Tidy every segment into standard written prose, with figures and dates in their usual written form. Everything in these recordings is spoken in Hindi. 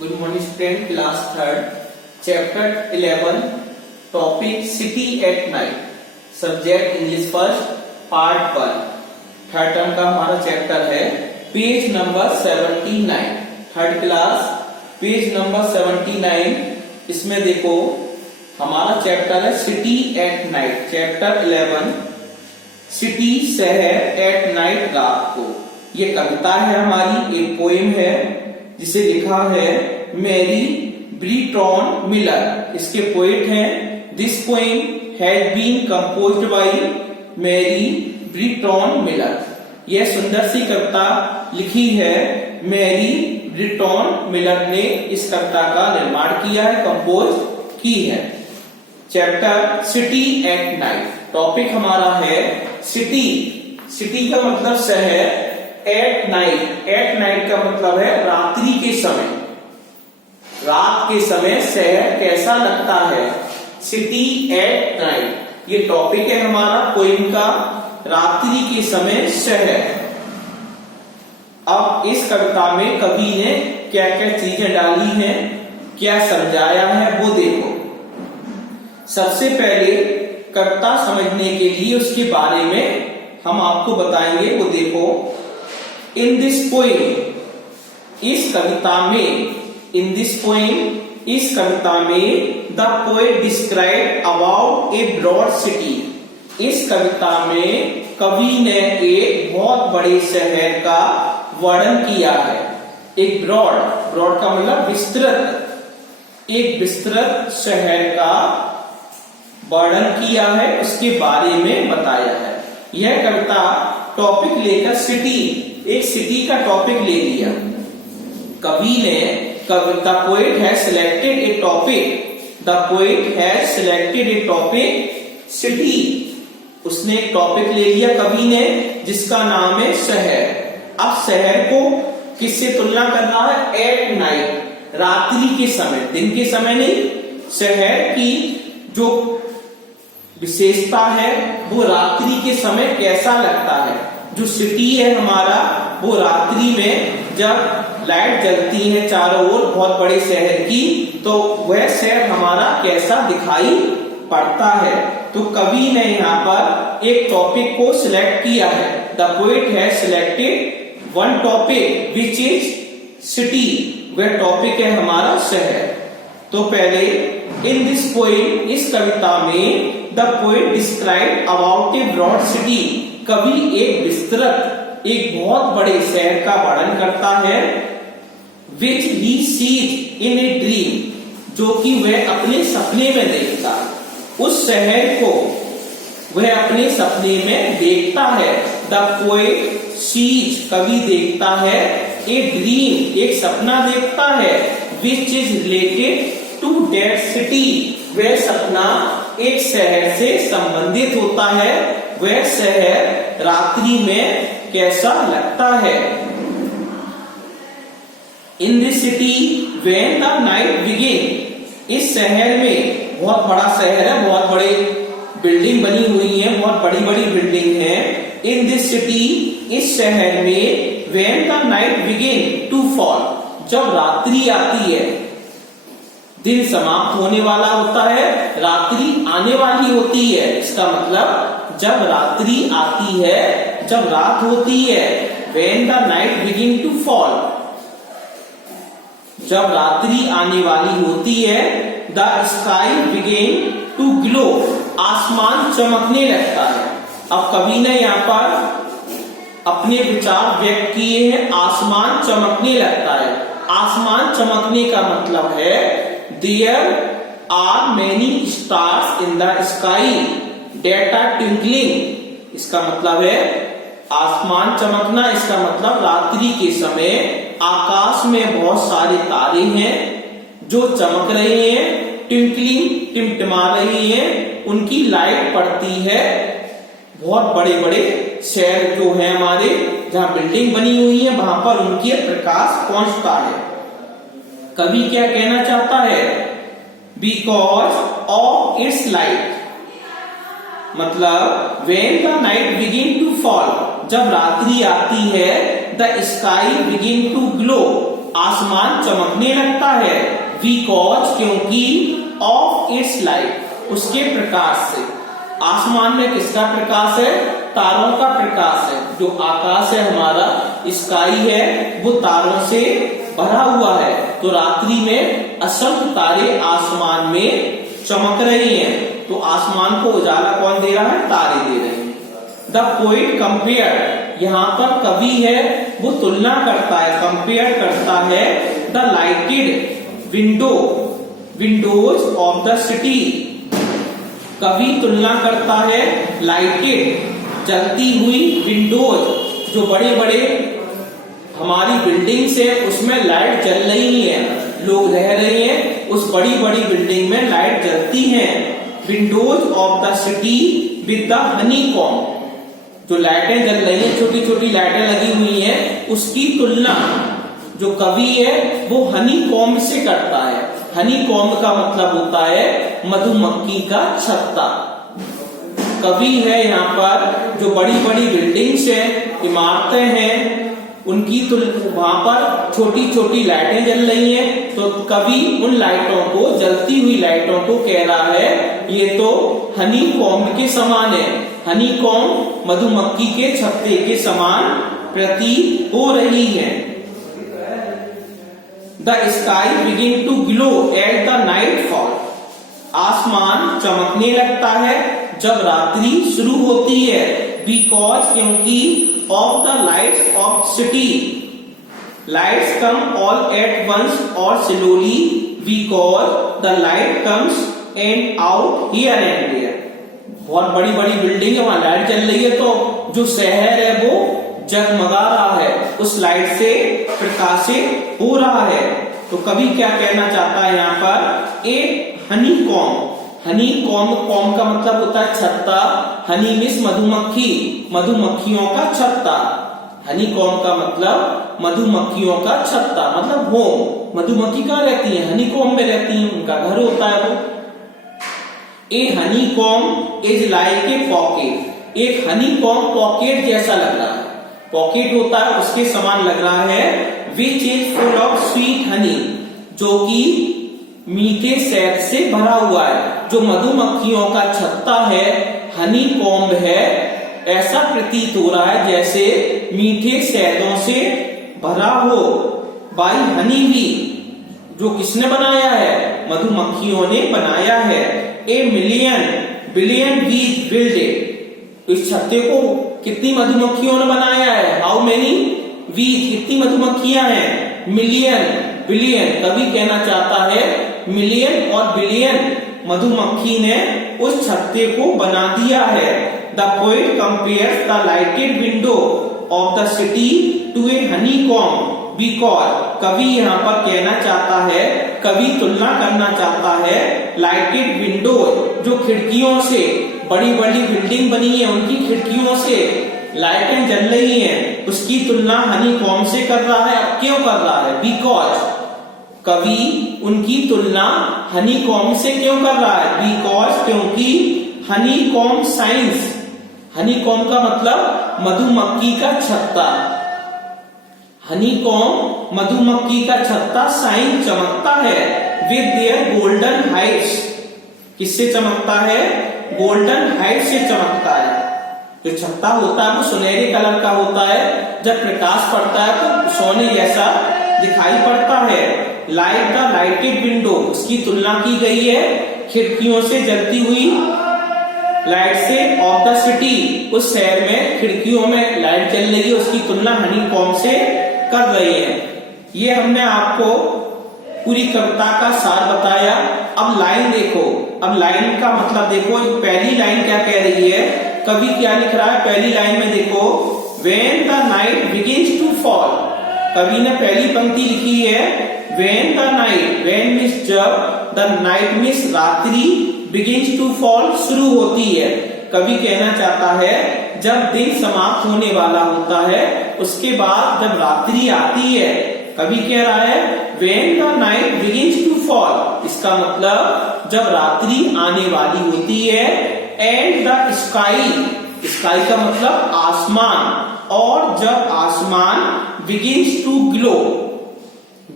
Good morning student, class 3rd, chapter 11, topic city at night, subject English first, part 1, third term का हमारा चैप्टर है, page number 79, third class, page number 79। इसमें देखो हमारा चैप्टर है city at night, chapter 11, city शहर एट नाइट रात को। ये कविता है हमारी, एक पोएम है जिसे लिखा है मैरी ब्रीटॉन मिलर, इसके पोएट हैं। This poem has been composed by Mary Britton Miller. यह सुंदर सी कविता लिखी है मैरी ब्रीटॉन मिलर ने, इस कविता का निर्माण किया है, कंपोज की है। Chapter city at night, topic हमारा है सिटी। सिटी का मतलब शहर, एट नाइट, एट नाइट का मतलब है रात्रि के समय, रात के समय शहर कैसा लगता है, सिटी एट नाइट। ये टॉपिक है हमारा पोएम का, रात्रि के समय शहर। अब इस कविता में कवि ने क्या क्या चीजें डाली हैं, क्या समझाया है, वो देखो। सबसे पहले कविता समझने के लिए उसके बारे में हम आपको बताएंगे, वो देखो। इन दिस पोएम, इस कविता में, इन दिस पोएम, इस कविता में the poet describe about a broad city. इस कविता में कवि ने एक बहुत बड़े शहर का वर्णन किया है। एक ब्रॉड, ब्रॉड का मतलब विस्तृत, एक विस्तृत शहर का वर्णन किया है, उसके बारे में बताया है। यह कविता टॉपिक लेकर सिटी, एक सिटी का टॉपिक ले लिया कवि ने। The poet has selected A topic, the poet has selected A topic city. उसने एक टॉपिक ले लिया कवि ने जिसका नाम है शहर। अब शहर को किससे तुलना कर रहा है, एट नाइट, रात्रि के समय, दिन के समय नहीं। शहर की जो विशेषता है वो रात्रि के समय कैसा लगता है। जो सिटी है हमारा, वो रात्रि में जब लाइट जलती है चारों ओर बहुत बड़े शहर की, तो वह शहर हमारा कैसा दिखाई पड़ता है। तो कवि ने यहाँ पर एक टॉपिक को सिलेक्ट किया है। The poet has selected one topic which is city, वह टॉपिक है हमारा शहर। तो पहले इन दिस पोएम, इस कविता में the poet describe about a broad city, कवि एक विस्तृत, एक बहुत बड़े शहर का वर्णन करता है। विच he sees in a dream, जो कि वह अपने सपने में देखता, उस शहर को वह अपने सपने में देखता है। द पोएट सीज, कवि देखता है, ए ड्रीम, एक सपना देखता है, which is related to that city, वह सपना एक शहर से संबंधित होता है, वह शहर रात्रि में कैसा लगता है। In this city when the night begin, इस शहर में, बहुत बड़ा शहर है, बहुत बड़े बिल्डिंग बनी हुई है, बहुत बड़ी बड़ी बिल्डिंग है। इन दिस सिटी, इस शहर में, when the night begin to fall, जब रात्रि आती है, दिन समाप्त होने वाला होता है, रात्रि आने वाली होती है। इसका मतलब जब रात्रि आती है, जब रात होती है, when the night begin to fall, जब रात्रि आने वाली होती है, the sky begin to glow, आसमान चमकने लगता है। अब कवि ने यहाँ पर अपने विचार व्यक्त किए हैं, आसमान चमकने लगता है। आसमान चमकने का मतलब है there are many stars in the sky that are twinkling, इसका मतलब है आसमान चमकना, इसका मतलब रात्रि के समय आकाश में बहुत सारे तारे हैं जो चमक रहे हैं, ट्विंकलिंग, टिमटिमा रहे हैं, उनकी लाइट पड़ती है। बहुत बड़े बड़े शहर जो है हमारे, जहां बिल्डिंग बनी हुई है, वहां पर उनके प्रकाश पहुंचता है। कवि क्या कहना चाहता है, बिकॉज ऑफ इट्स लाइट, मतलब when the night begin to fall, जब रात्रि आती है, the sky begin to glow, आसमान चमकने लगता है, बिकॉज क्योंकि ऑफ इट्स लाइट, उसके प्रकाश से। आसमान में किसका प्रकाश है? तारों का प्रकाश है। जो आकाश है हमारा, स्काई है, वो तारों से भरा हुआ है। तो रात्रि में असंख्य तारे आसमान में चमक रही हैं। तो आसमान को उजाला कौन दे रहा है? तारे दे रहे हैं। द पोएट कंपेयर, यहाँ पर कवि है वो तुलना करता है, कंपेयर करता है the lighted Windows of the city. कवि तुलना करता है लाइटेड, जलती हुई विंडोज, जो बड़े बड़े हमारी बिल्डिंग्स है उसमें लाइट जल रही है, लोग रह रहे हैं, उस बड़ी बड़ी बिल्डिंग में लाइट जलती है। Windows of the city with the honeycomb, जो लाइटें जल रही हैं, छोटी छोटी लाइटें लगी हुई हैं, उसकी तुलना जो कवि है वो हनीकॉम्ब से करता है। हनीकॉम्ब का मतलब होता है मधुमक्खी का छत्ता। कवि है यहाँ पर जो बड़ी बड़ी बिल्डिंग्स हैं, इमारतें हैं, उनकी वहां पर छोटी छोटी लाइटें जल रही हैं, तो कवि उन लाइटों को, जलती हुई लाइटों को कह रहा है ये तो हनीकॉम्ब के समान है। हनीकॉम्ब मधुमक्खी के छत्ते के समान प्रतीत हो रही है। The sky begin to glow at the night fall, आसमान चमकने लगता है जब रात्रि शुरू होती है। बिकॉज क्योंकि of the lights of city, lights come all at once और slowly, because the light comes and out here and there. बहुत बड़ी बड़ी बिल्डिंग है, वहां लाइट चल रही है, तो जो शहर है वो जगमगा रहा है, उस लाइट से प्रकाशित हो रहा है। तो कवि क्या कहना चाहता है यहाँ पर? ए हनीकॉम्ब, हनीकॉम्ब, कॉम्ब का मतलब होता है छत्ता, हनी मीन्स मधुमक्खी, मधुमक्खियों का छत्ता। हनीकॉम्ब का मतलब मधुमक्खियों का छत्ता, मतलब होम। मधुमक्खी कहाँ रहती है? हनीकॉम्ब में रहती है, उनका घर होता है वो। A honeycomb is like a pocket, एक हनीकॉम्ब पॉकेट जैसा लग रहा है, पॉकेट होता है उसके समान लग रहा है। Which is full of sweet Honey, जो कि मीठे शहद से भरा हुआ है। जो मधुमक्खियों का छत्ता है, हनीकॉम्ब है, ऐसा प्रतीत हो रहा है जैसे मीठे शहदों से भरा हो। बाय हनी बी, जो किसने बनाया है? मधुमक्खियों ने बनाया है। ए मिलियन बिलियन बीज बिल्ड इट, इस छत्ते को कितनी मधुमक्खियों ने बनाया है? हाउ मेनी बीज, कितनी मधुमक्खियां हैं? मिलियन बिलियन, कभी कहना चाहता है मिलियन और बिलियन मधुमक्खी ने उस छत्ते को बना दिया है। The poet compares the lighted window of the city to a honeycomb, because, कवि यहाँ पर कहना चाहता है, कवि तुलना करना चाहता है लाइटेड विंडो, जो खिड़कियों से, बड़ी बड़ी बिल्डिंग बनी है उनकी खिड़कियों से लाइटें जल रही हैं, उसकी तुलना हनीकॉम्ब से कर रहा है। अब क्यों कर रहा है? बिकॉज, कवि उनकी तुलना हनीकॉम्ब से क्यों कर रहा है? बिकॉज क्योंकि हनीकॉम्ब साइंस, हनीकॉम्ब का मतलब मधुमक्खी का छत्ता, हनीकॉम्ब मधुमक्खी का छत्ता साइन चमकता है विद देयर गोल्डन हाइट्स, किससे चमकता है? गोल्डन हाइट से चमकता है। जो छत्ता होता है वो सुनहरे कलर का होता है, जब प्रकाश पड़ता है तो सोने जैसा दिखाई पड़ता है। लाइक द लाइटेड विंडो, उसकी तुलना की गई है खिड़कियों से जलती हुई लाइट से, ऑफ द सिटी, उस शहर में खिड़कियों में लाइट जल रही है, उसकी तुलना हनीकॉम्ब से कर रहे हैं। ये हमने आपको पूरी कविता का सार बताया। अब लाइन देखो, अब लाइन का मतलब देखो, पहली लाइन क्या कह रही है, कवि क्या लिख रहा है पहली लाइन में देखो, when the night begins to fall, कवि ने पहली पंक्ति लिखी है when the night, when means जब, the night means रात्रि, begins to fall शुरू होती है। कवि कहना चाहता है जब दिन समाप्त होने वाला होता है उसके बाद जब रात्रि आती है, कवि कह रहा है when the night begins to fall, इसका मतलब जब रात्रि आने वाली होती है। एंड द स्काई, स्काई का मतलब आसमान, और जब आसमान begins to glow,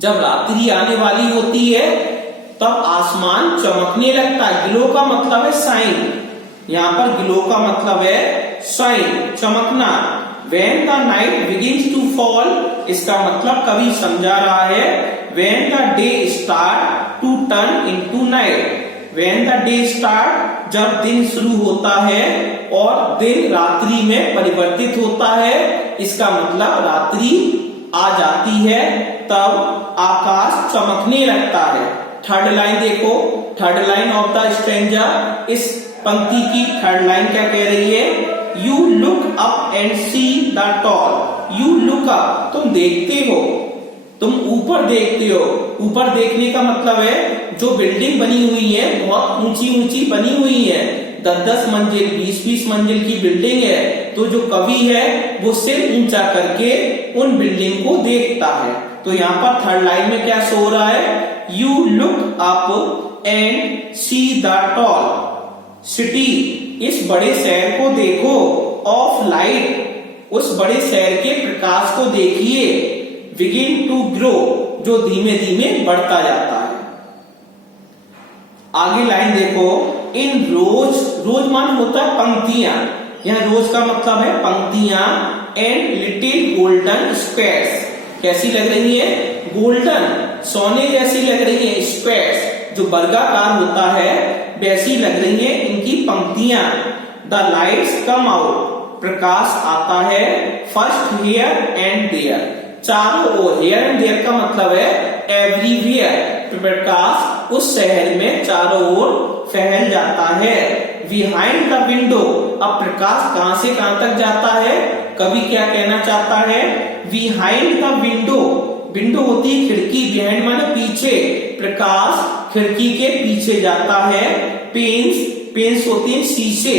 जब रात्रि आने वाली होती है तब आसमान चमकने लगता है। ग्लो का मतलब है शाइन, यहाँ पर ग्लो का मतलब है shine, चमकना। When the night begins to fall, इसका मतलब कवि समझा रहा है when the day start to turn into night। when the day start, जब दिन शुरू होता है और दिन रात्रि में परिवर्तित होता है, इसका मतलब रात्रि आ जाती है तब आकाश चमकने लगता है। थर्ड लाइन देखो, third line of the stranger, इस पंक्ति की थर्ड लाइन क्या कह रही है? You look up and see the tall। You look up, तुम देखते हो, तुम ऊपर देखते हो। ऊपर देखने का मतलब है जो बिल्डिंग बनी हुई है बहुत ऊंची ऊंची बनी हुई है, 10-10 मंजिल 20-20 मंजिल की बिल्डिंग है, तो जो कवि है वो सिर ऊंचा करके उन बिल्डिंग को देखता है। तो यहाँ पर थर्ड लाइन में क्या शो हो रहा है? You look up and see the tall city, इस बड़े शहर को देखो, ऑफ लाइट, उस बड़े शहर के प्रकाश को देखिए, बिगिन टू ग्रो, जो धीमे धीमे बढ़ता जाता है। आगे लाइन देखो, इन रोज, रोज मान होता है पंक्तियां, यहाँ रोज का मतलब है पंक्तियां, एंड लिटिल गोल्डन स्क्वेयर्स, कैसी लग रही है? गोल्डन, सोने जैसी लग रही है। स्क्वेयर्स, जो वर्गाकार होता है वैसी लग रही है इनकी पंक्तियां। द लाइट्स कम आउट, प्रकाश आता है, फर्स्ट हियर एंड देयर, चारों ओर। हियर एंड देयर का मतलब है एवरीवेयर, प्रकाश उस शहर में चारों ओर फैल जाता है। बिहाइंड द विंडो, अब प्रकाश कहां से कहां तक जाता है? कवि क्या कहना चाहता है? बिहाइंड द विंडो, विंडो होती है खिड़की, बिहाइंड माने पीछे, प्रकाश खिड़की के पीछे जाता है। पेन्स, पेन्स होती है शीशे,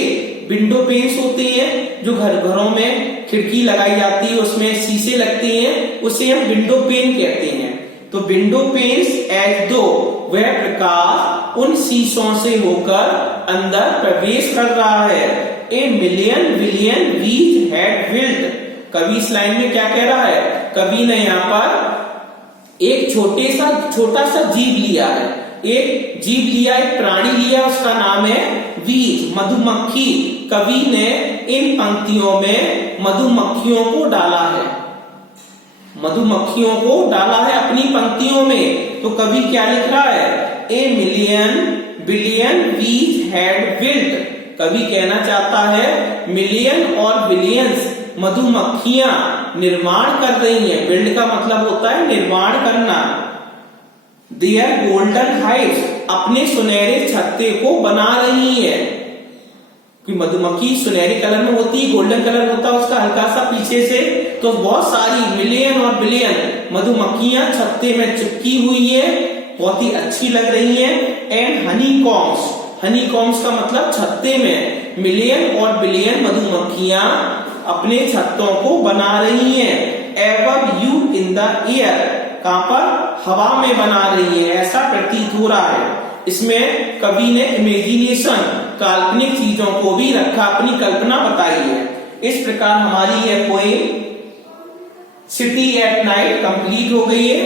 विंडो पेन्स होती है जो घरों में खिड़की लगाई जाती है उसमें शीशे लगते हैं, उसे हम विंडो पेन कहते हैं। तो विंडो पेन्स एज दो, वह प्रकाश उन शीशों से होकर अंदर प्रवेश कर रहा है। ए मिलियन बिलियन वीज हैड बिल्ट, कवि इस लाइन में क्या कह रहा है? कवि ने यहाँ पर एक छोटा सा जीव लिया है, एक जीव लिया, एक प्राणी लिया, उसका नाम है वीज, मधुमक्खी। कवि ने इन पंक्तियों में मधुमक्खियों को डाला है, मधुमक्खियों को डाला है अपनी पंक्तियों में। तो कवि क्या लिख रहा है? ए मिलियन बिलियन वीज हैड बिल्ट, कवि कहना चाहता है मिलियन और बिलियंस मधुमक्खियां निर्माण कर रही हैं। बिल्ड का मतलब होता है निर्माण करना। देयर गोल्डन हाइव्स, अपने सुनहरे छत्ते को बना रही है। कि मधुमक्खी सुनहरे कलर में होती है, गोल्डन कलर होता है उसका हल्का सा पीछे से, तो बहुत सारी मिलियन और बिलियन मधुमक्खियां छत्ते में चिपकी हुई है, बहुत ही अच्छी लग रही है। And honeycombs, honeycombs का मतलब छत्ते में मिलियन और बिलियन मधुमक्खियां अपने छत्तों को बना रही हैं। Ever you in the air, कहां पर? हवा में बना रही है, ऐसा प्रतीत हो रहा है। इसमें कवि ने इमेजिनेशन, काल्पनिक चीजों को भी रखा, अपनी कल्पना बताई है। इस प्रकार हमारी यह poem city at night complete हो गई है।